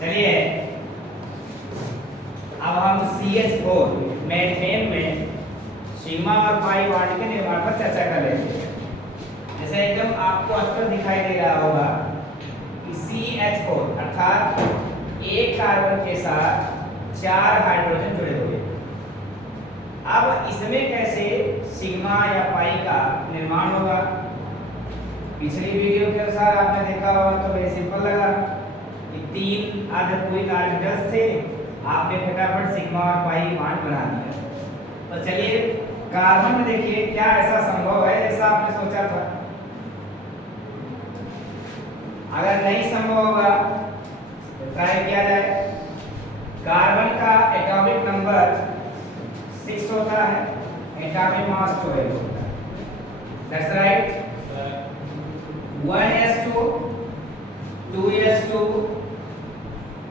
चलिए अब हम CH4 मेथेन में सिग्मा और पाई बॉन्ड के निर्माण पर चर्चा कर लेते हैं। जैसे एकदम आपको स्पष्ट दिखाई दे रहा होगा कि CH4 अर्थात एक कार्बन के साथ 4 हाइड्रोजन जुड़े हुए। अब इसमें कैसे सिग्मा या पाई का निर्माण होगा? पिछली वीडियो के अनुसार आपने देखा होगा तो बड़े सिंपल लगा कि 3 अर्धपूरित ऑर्बिटल्स थे, आपने फटाफट सिग्मा और पाई बॉन्ड बना दिया। तो चलिए कार्बन में देखिए क्या ऐसा संभव है जैसा आपने सोचा था। अगर नहीं संभव होगा तो ट्राई किया जाए। कार्बन का एटॉमिक नंबर 6 होता है, एटॉमिक मास 12 होता है। That's right. 1s2 2s2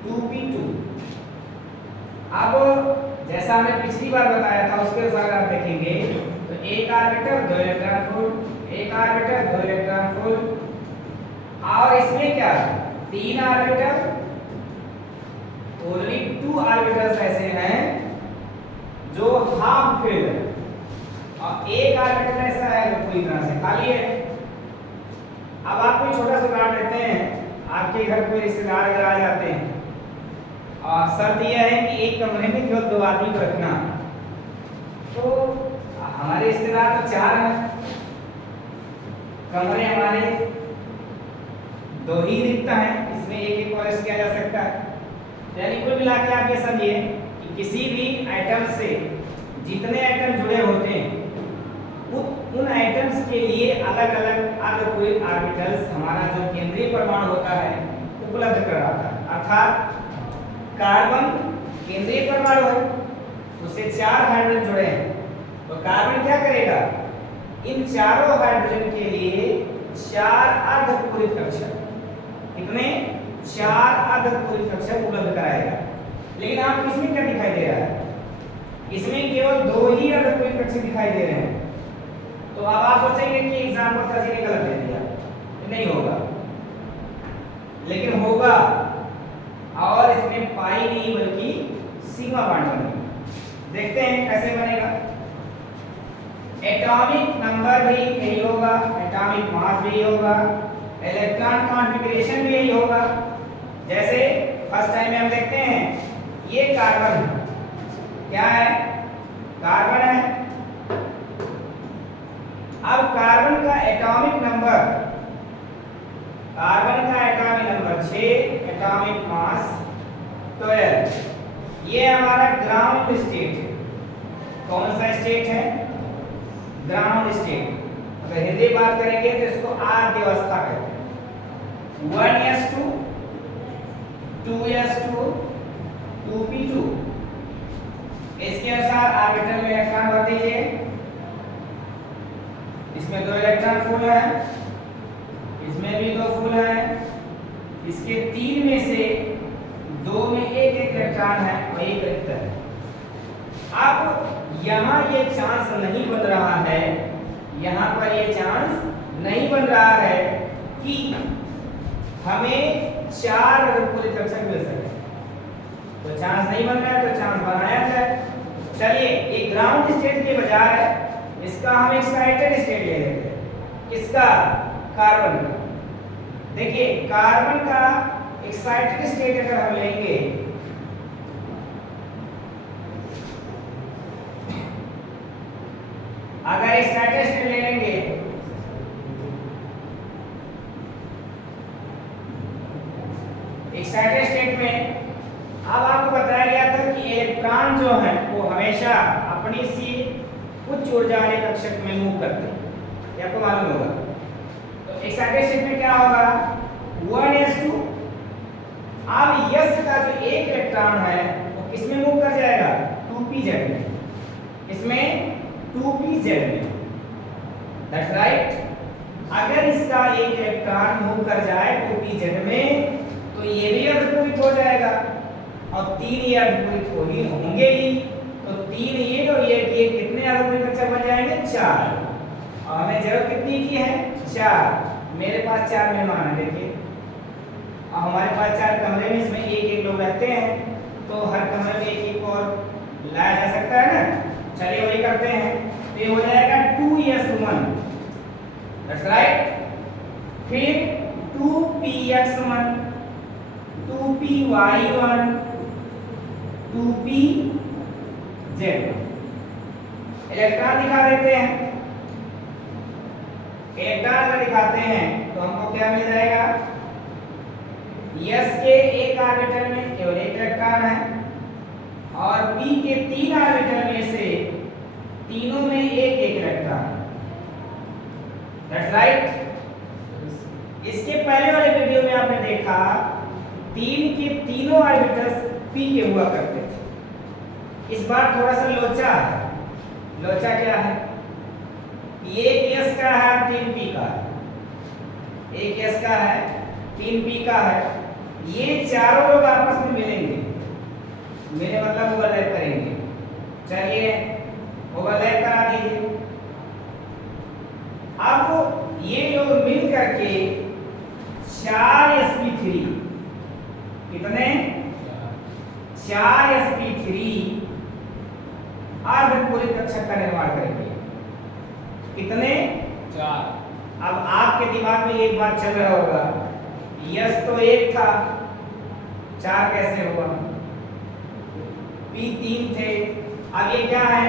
2p2। अब जैसा हमने पिछली बार बताया था उसके अनुसार आप देखेंगे तो एक ऑर्बिटल 2 इलेक्ट्रॉन फुल, एक ऑर्बिटल 2 इलेक्ट्रॉन फुल, और इसमें क्या 3 ऑर्बिटल, ओनली 2 ऑर्बिटल्स ऐसे हैं जो हाफ फिल्ड है और एक ऑर्बिटल ऐसा है जो पूरी तरह से खाली है। अब आप कोई छोटा सा उदाहरण लेते हैं, आपके घर कोई रिश्तेदार अगर आ जाते हैं और शर्त यह है कि एक कमरे में केवल 2 आदमी को रखना, तो हमारे रिश्तेदार तो 4 हैं, कमरे हमारे 2 ही रिक्त हैं, इसमें एक और किया जा सकता है। यानी कुल मिला के आप ये समझिए कि किसी भी एटम से जितने एटम जुड़े होते हैं उन एटम्स के लिए अलग अलग अर्धपूरित ऑर्बिटल्स हमारा जो केंद्रीय परमाणु होता है उपलब्ध कराता है। अर्थात कार्बन केंद्रीय परमाणु है, उससे 4 हाइड्रोजन जुड़े हैं, तो कार्बन क्या करेगा, इन चारों हाइड्रोजन के लिए 4 अर्धपूरित कक्षक, कितने 4 अर्धपूरित कक्षक उपलब्ध कराएगा। लेकिन आप इसमें क्या दिखाई दे रहा है, इसमें केवल 2 ही अर्धपूरित कक्षक दिखाई दे रहे हैं। तो अब आप सोचेंगे कि एग्जाम्पल सर जी ने गलत दे दिया, नहीं होगा, लेकिन होगा, और इसमें पाई नहीं बल्कि सिग्मा बॉन्ड बनेगा। देखते हैं कैसे बनेगा। एटॉमिक नंबर भी यही होगा, एटॉमिक मास भी यही होगा, इलेक्ट्रॉन कॉन्फ़िगरेशन भी यही होगा। जैसे फर्स्ट टाइम में हम देखते हैं ये कार्बन क्या है, कार्बन है। अब कार्बन का एटॉमिक नंबर 6, एटॉमिक मास 12। ये हमारा ग्राउंड स्टेट है। कौन सा स्टेट है, ग्राउंड स्टेट। अगर हिंदी बात करेंगे तो इसको आद्य अवस्था कहते हैं। 1s2 2s2 2p2। इसके अनुसार ऑर्बिटल में इलेक्ट्रॉन भर दीजिए। इसमें 2 इलेक्ट्रॉन फुल है, इसमें भी 2 फुल है, इसके 3 में से 2 में एक इलेक्ट्रॉन है और एक रिक्त है। अब यहाँ ये चांस नहीं बन रहा है, यहाँ पर ये चांस नहीं बन रहा है कि हमें 4 अर्धपूरित कक्षक मिल सके। तो चांस नहीं बन रहा है तो चांस बनाया जाए। चलिए एक ग्राउंड स्टेट के बजाय इसका हम एक्साइटेड स्टेट ले लेते हैं। किसका, कार्बन का। देखिए कार्बन का एक्साइटेड स्टेट अगर हम लेंगे अगर एक्साइटेड स्टेट ले लेंगे एक्साइटेड स्टेट में अब आपको बताया गया था कि इलेक्ट्रॉन जो है वो हमेशा अपनी सी उच्च ऊर्जा वाले कक्षक में मूव करते हैं, ये आपको मालूम होगा। तो एक्साइटेड स्टेट में क्या होगा, 1s2। अब यस का जो एक इलेक्ट्रॉन है वो किस में मूव कर जाएगा, 2pz में। इसमें 2pz में, दैट्स राइट। अगर इसका एक इलेक्ट्रॉन मूव कर जाए 2pz में तो ये भी अर्धपूरित हो जाएगा और 3 ये अर्धपूरित हो ही होंगे ही। तो 3 ये और ये कितने अर्धपूरित कक्षक बन जाएंगे, 4। और हमें जरूरत कितनी की है, 4। मेरे पास 4 मेहमान है, देखिए, और हमारे पास 4 कमरे में इसमें एक चलते हैं तो हर कमरे में एक और लाया जा सकता है ना। चलिए वही करते हैं। तो ये हो जाएगा 2s1, दैट्स राइट। फिर 2px1, 2py1, 2pz1 इलेक्ट्रॉन दिखा देते हैं। इलेक्ट्रॉन अगर दिखाते हैं तो हमको क्या मिल जाएगा? s के एक ऑर्बिटल में केवल एक इलेक्ट्रॉन है और p के 3 ऑर्बिटल में से तीनों में एक एक इलेक्ट्रॉन। That's right. इसके पहले वाले वीडियो में आपने देखा 3 के तीनों ऑर्बिटल्स p के हुआ करते थे। इस बार थोड़ा सा लोचा है। लोचा क्या है? एक s का है 3p का है, एक s का है 3p का है। ये चारों लोग आपस में मिलेंगे, मेरे मतलब ओवरलैप करेंगे। चलिए ओवरलैप करा दीजिए। अब ये लोग मिल करके 4sp3, कितने? 4sp3 अर्धपूरित कक्षक का निर्माण करेंगे। कितने? 4। अब आपके दिमाग में एक बात चल रहा होगा, यस तो एक था, 4 कैसे हुआ? p 3 थे, अब ये क्या है?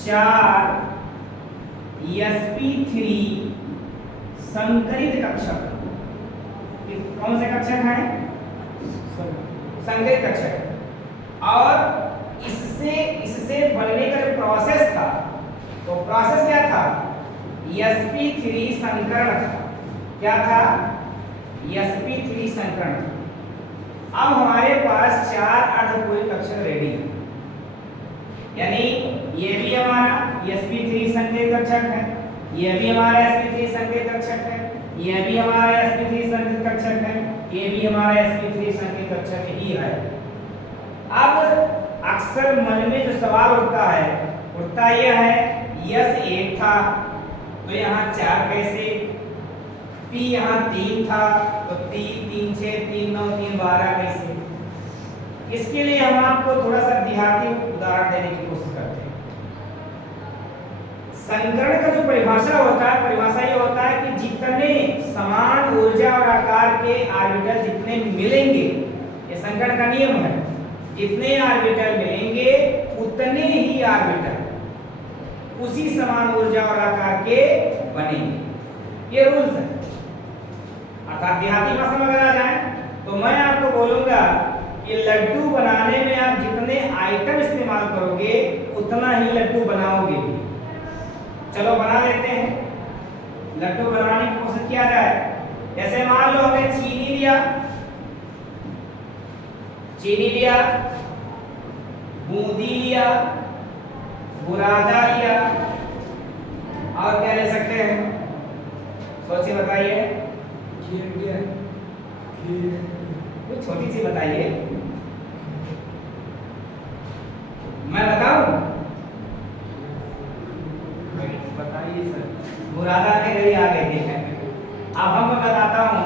4 sp3 संकरित कक्षक। कौन से कक्षक हैं? संकरित कक्षक। और इससे बनने का जो प्रोसेस था, तो प्रोसेस क्या था? sp3 संकरण था। क्या था? sp3 संकरण था। अब हमारे पास 4 अर्धपूरित कक्षक रेडी है, यानी ये भी हमारा sp3 संकरित कक्षक है, ये भी हमारा sp3 संकरित कक्षक है, ये भी हमारा sp3 संकरित कक्षक है, ये भी हमारा sp3 संकरित कक्षक ही है। अब अक्सर मन में जो सवाल उठता यह है, यस 1 था तो यहाँ 4 कैसे? p यहाँ 3 था तो 3 3 6 3 9 3 12 कैसे? इसके लिए हम आपको थोड़ा सा देहाती उदाहरण देने की कोशिश करते हैं। संकरण का जो परिभाषा होता है, परिभाषा ये होता है कि जितने समान ऊर्जा और आकार के ऑर्बिटल जितने मिलेंगे, ये संकरण का नियम है, जितने ऑर्बिटल मिलेंगे उतने ही ऑर्बिटल उसी समान ऊर्जा और आकार के बनेंगे। ये रूल्स है। अर्थात देहाती भाषा में अगर आ जाए तो मैं आपको बोलूंगा कि लड्डू बनाने में आप जितने आइटम इस्तेमाल करोगे उतना ही लड्डू बनाओगे। चलो बना लेते हैं, लड्डू बनाने की कोशिश किया जाए। जैसे मान लो हमने चीनी लिया, बूंदी लिया, बुरादा लिया, और क्या ले सकते हैं? सोचिए, बताइए। कुछ छोटी सी बताइए, मैं बताऊं? बताइए सर। बुरादा के गई आ गई थे। अब हम बताता हूँ,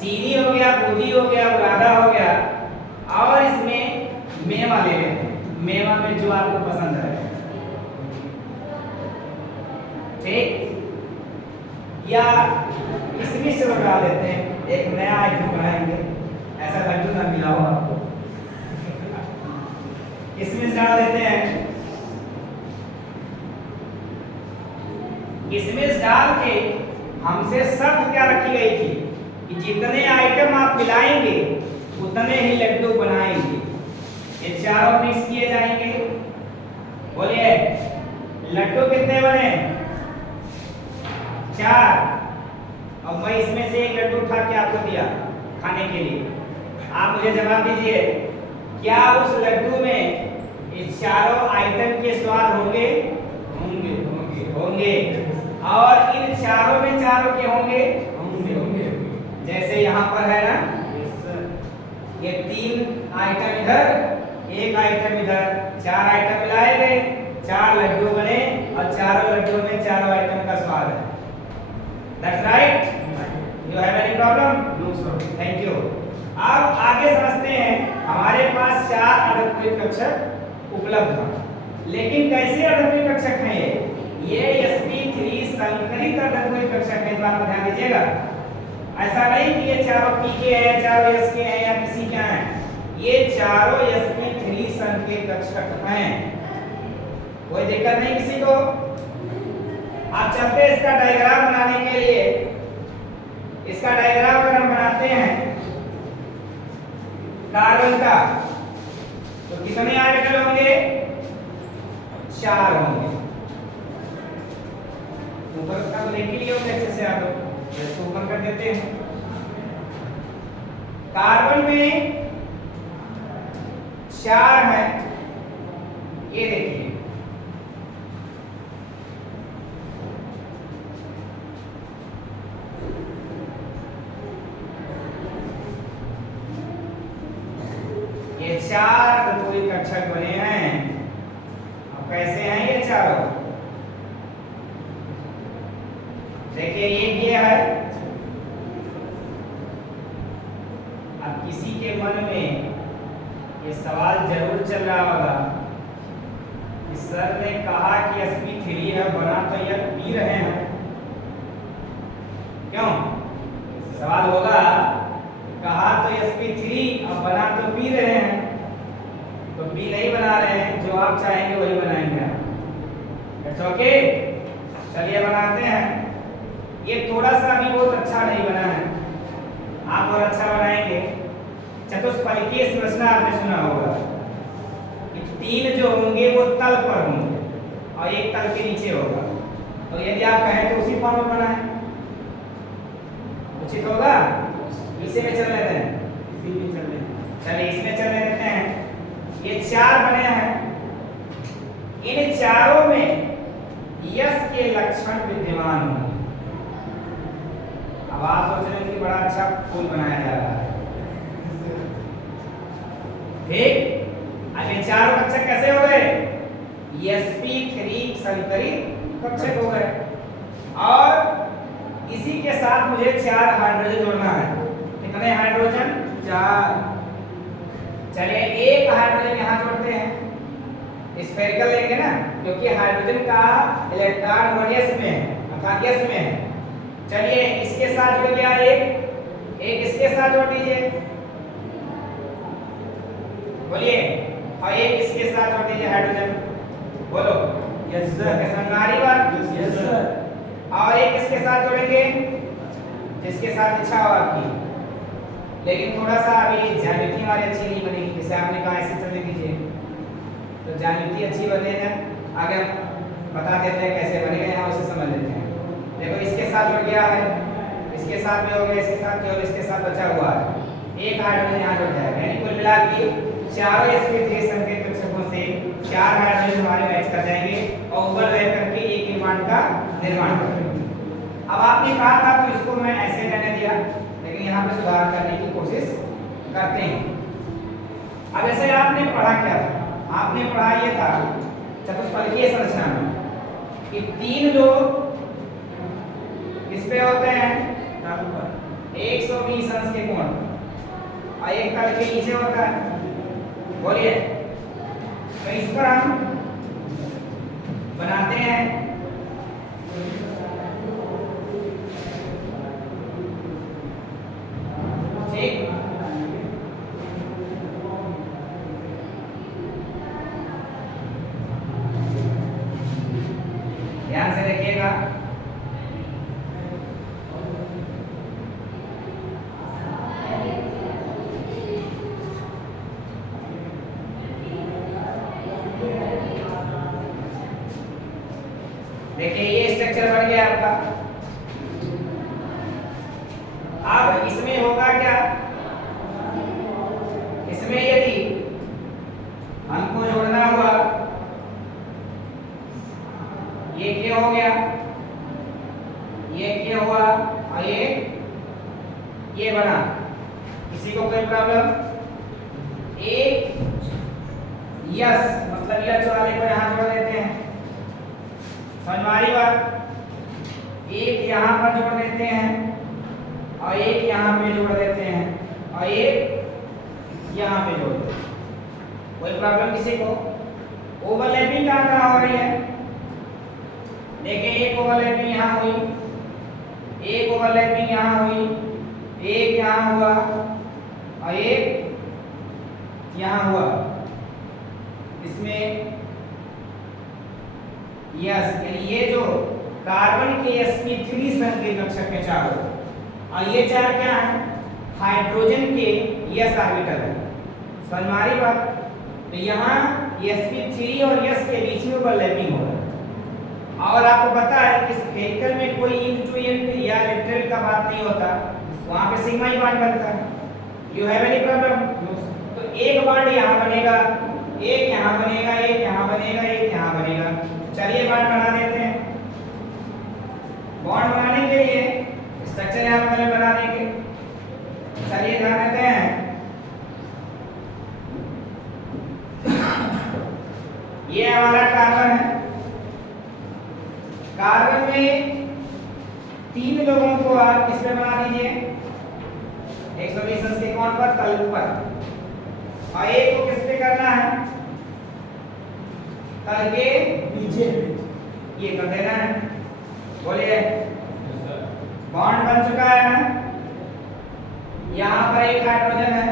चीनी हो गया, बूंदी हो गया, बुरादा हो गया, और इसमें मेवा ले लेते हैं। मेवा में जो आपको पसंद है, ठीक? या इसमें से डाल देते हैं, एक नया आइटम बनाएंगे, ऐसा लड्डू ना मिला हो आपको। इसमें से डाल देते हैं, इसमें से डाल के हमसे शर्त क्या रखी गई थी कि जितने आइटम आप मिलाएंगे उतने ही लड्डू बनाएंगे। ये चारों मिक्स किए जाएंगे। बोलिए, लड्डू कितने बने? 4। अब मैं इसमें से एक लड्डू उठा के आपको दिया खाने के लिए। आप मुझे जवाब दीजिए, क्या उस लड्डू में ये चारों आइटम के स्वाद होंगे? होंगे। और इन चारों में चारों के होंगे? जैसे यहाँ पर है ना, ये 3 आइटम इधर, 1 आइटम इधर, 4 आइटम मिलाए गए, 4 लड्डू बने, और चारों लड्डू में चारों आइटम का स्वाद है। That's right? You have any problem? No sir. Thank you. अब आगे समझते हैं। अर्धपूर्णित कक्षक उपलब्ध हैं। लेकिन कैसे अर्धपूर्णित कक्षक हैं ये sp3 संकरित अर्धपूर्णित कक्षक है, इस बात पर ध्यान दीजिएगा। ऐसा नहीं कि ये चारों p के हैं, चारों s के हैं या किसी के हैं, ये चारों sp3 संकरित कक्षक हैं, कोई दिक्कत नहीं किसी को। आप चलते हैं इसका डायग्राम बनाने के लिए। इसका डायग्राम अगर हम बनाते हैं कार्बन का तो कितने ऑर्बिटल होंगे? 4 होंगे। ऊपर का तो देख ही लिए होंगे अच्छे से आप लोग, इसको ऊपर कर देते हैं। कार्बन में 4 है, ये देखिए ये 4 अर्धपूर्णित कक्षक बने हैं। अब कैसे हैं ये चारों? देखिए ये है। अब किसी के मन में ये सवाल जरूर चल रहा होगा कि सर ने कहा कि sp3 है, बना तो यह पी रहे हैं, क्यों? सवाल होगा, कहा तो sp3 अब बना तो पी रहे हैं, तो पी नहीं बना रहे हैं, जो आप चाहेंगे वही बनाएंगे आप। इट्स ओके, चलिए बनाते हैं। ये थोड़ा सा अभी बहुत अच्छा नहीं बना है, आप और अच्छा बनाएंगे। चतुष्फलकीय संरचना आपने सुना होगा कि 3 जो होंगे वो तल पर होंगे और एक तल के नीचे होगा। तो यदि आप कहें तो उसी फॉर्म में बनाएं, उचित होगा। इसे में चल लेते हैं, चलिए इसमें चलने देते हैं। ये 4 बने हैं, इन चारों में यस के लक्षण विद्यमान होंगे। अब आप सोच रहे हैं कि बड़ा अच्छा फूल बनाया जा रहा है, ठीक। अब ये चारों कक्षक कैसे हो गए? sp3 संकरित कक्षक हो गए। और इसी के साथ मुझे 4 हाइड्रोजन जोड़ना है। कितने हाइड्रोजन? 4। चलिए एक हाइड्रोजन यहाँ जोड़ते हैं, स्फेरिकल लेंगे ना, क्योंकि हाइड्रोजन का इलेक्ट्रॉन 1s में है अर्थात s में है। चलिए इसके साथ जुड़ गया एक इसके साथ जोड़ दीजिए, बोलिए, और एक इसके साथ जोड़ दीजिए हाइड्रोजन, बोलो। Yes sir. संगारी बात? Yes sir. और एक इसके साथ जोड़ेंगे जिसके साथ इच्छा हो आपकी, लेकिन थोड़ा सा अभी ज्यामिति हमारी अच्छी नहीं बनेगी, जैसे आपने कहा ऐसे चलने दीजिए, तो ज्यामिति अच्छी बनेगा, आगे हम बता देते हैं कैसे बनेगा, यहाँ उसे समझ लेते हैं। देखो इसके साथ जुड़ गया है, इसके साथ भी हो गया, इसके साथ भी हो गया, इसके साथ बचा हुआ है, एक हाइड्रोजन यहाँ जुड़ जाएगा। यानी कुल मिला के चारों sp3 संकरित कक्षकों से 4 हाइड्रोजन हमारे मैच कर जाएंगे और ऊपर रह करके एक बॉन्ड का निर्माण करेंगे। अब आपने कहा था तो इसको मैं ऐसे रहने दिया, लेकिन यहाँ पे सुधार करने की कोशिश करते हैं। अब ऐसे आपने पढ़ा क्या था? आपने पढ़ा ये था चतुष्फलकीय संरचना में कि 3 लोग किस पे होते हैं? 120 अंश के कोण, और एक तल के नीचे होता है, बोलिए। तो इस पर हम बनाते हैं ठीक। ध्यान से देखिएगा, देखिए ये स्ट्रक्चर बन गया आपका। अब इसमें होगा क्या? इसमें यदि हमको जोड़ना हुआ, ये क्या हो गया, ये क्या हुआ, और ये बना। किसी को कोई प्रॉब्लम? एक यस मतलब यस वाले को यहाँ जोड़ देते हैं, समझ में आ रही बात? एक यहाँ पर जोड़ देते हैं और एक यहाँ पे जोड़ देते हैं और एक यहाँ पे जोड़ देते हैं। कोई प्रॉब्लम किसी को? ओवरलैपिंग कहाँ हो रही है? देखिए एक ओवरलैपिंग यहाँ हुई, एक ओवरलैपिंग यहाँ हुई, एक यहाँ हुआ और एक यहाँ हुआ। इसमें यस, ये जो कार्बन के sp3 संकेत कक्षक के चारों, और ये चार क्या है? हाइड्रोजन के s ऑर्बिटल है। समझ में आ रही बात? तो यहाँ sp3 और s के बीच में ओवरलैपिंग हो रहा है। और आपको पता है कि स्फेरिकल में कोई इंट टू इंट या लेटरल का बात नहीं होता, वहां पे सिग्मा ही बॉन्ड बनता है। You have any problem? तो एक बॉन्ड यहाँ बनेगा, एक यहाँ बनेगा, एक यहाँ बनेगा, एक यहाँ बनेगा। चलिए बॉन्ड बना देते हैं। बॉन्ड बनाने के लिए स्ट्रक्चर यहाँ पहले बना देंगे। चलिए ध्यान देते हैं, ये हमारा कार्बन है। कार्बन में 3 लोगों को आप किस पे बना दीजिए? 120 के कोण पर, तल पर। और एक को किस पे करना है? तल के नीचे। ये कर देना है। बोलिए, बॉन्ड बन चुका है ना? यहाँ पर एक हाइड्रोजन है,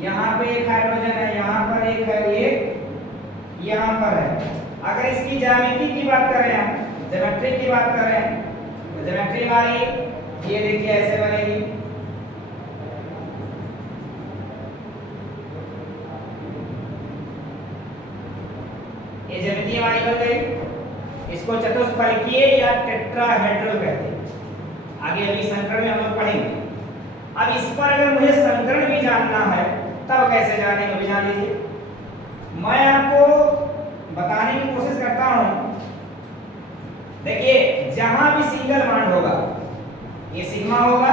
यहाँ पे एक हाइड्रोजन है, यहाँ पर एक है, एक यहाँ पर है। अगर इसकी ज्यामिति की बात करें, हम ज्योमेट्री की बात करें, तो ज्योमेट्री हमारी ये देखिए ऐसे बनेगी। ये ज्यामिति हमारी बन गई। इसको चतुष्फलकीय या टेट्राहेड्रल कहते हैं। आगे अभी संकरण में हम लोग पढ़ेंगे। अब इस पर अगर मुझे संकरण भी जानना है तब कैसे जानेंगे, अभी जान लीजिए। मैं आपको बताने की कोशिश करता हूं। देखिए, जहां भी सिंगल बॉन्ड होगा ये सिग्मा होगा,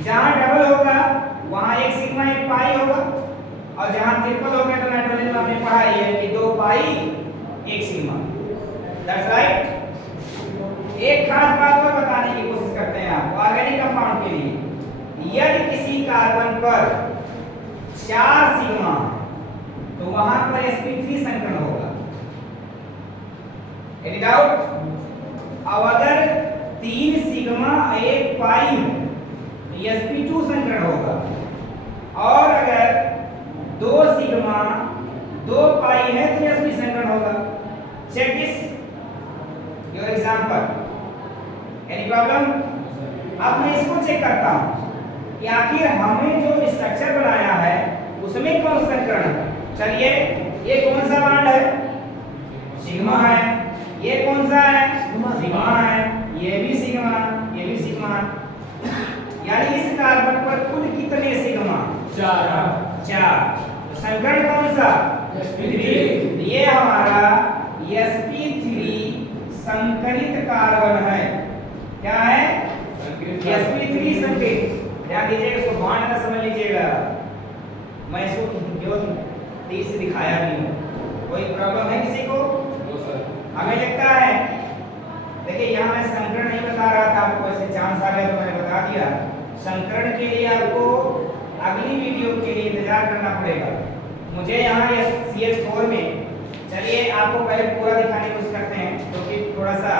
जहां डबल होगा वहां एक सिग्मा एक पाई होगा, और जहां ट्रिपल होगा तो नाइट्रोजन में हमने पढ़ा है कि 2 पाई 1 सिग्मा। That's right. एक खास बात और बताने की कोशिश करते हैं आपको ऑर्गेनिक कंपाउंड के लिए। यदि किसी कार्बन पर 4 सिग्मा तो वहां पर sp3 संकरण होगा। Any doubt? अब अगर 3 सिग्मा 1 पाई तो sp2 संकरण होगा, और अगर 2 सिग्मा 2 पाई है तो sp संकरण होगा। Check this your example. Any problem? अब मैं इसको चेक करता हूं कि आखिर हमें जो स्ट्रक्चर बनाया है उसमें कौन संकरण है। चलिए, ये कौन सा बॉन्ड है? सिग्मा है। ये कौन सा है? सिग्मा है। ये भी सिग्मा, ये भी सिग्मा। यानी इस कार्बन पर कुल कितने सिग्मा? 4। तो संकरण कौन सा? sp3। ये हमारा sp3 संकरित कार्बन है। क्या है? sp3 संकरित। ध्यान दीजिएगा, इसको बॉन्ड ना समझ लीजिएगा। मैं इसको जो तीर से दिखाया भी हूँ। कोई प्रॉब्लम है किसी को? हमें लगता है, देखिए यहाँ मैं संकरण नहीं बता रहा था आपको, ऐसे चांस आ गया तो मैंने बता दिया। संकरण के लिए आपको अगली वीडियो के लिए इंतजार करना पड़ेगा। मुझे यहाँ CH4 में, चलिए आपको पहले पूरा दिखाने की कोशिश करते हैं क्योंकि थोड़ा सा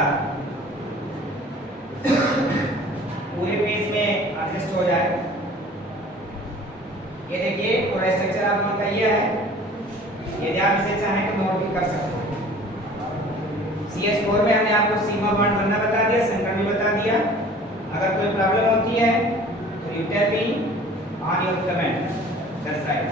पूरे पेज में एडजस्ट हो जाए। ये देखिए पूरा स्ट्रक्चर आप लोगों का ये है। यदि आप इसे चाहें तो नोट भी कर सकते हैं। CH4 में हमने आपको सिग्मा बॉन्ड बनना बता दिया, संकरण भी बता दिया। अगर कोई प्रॉब्लम होती है तो you tell me on your comment. That's right.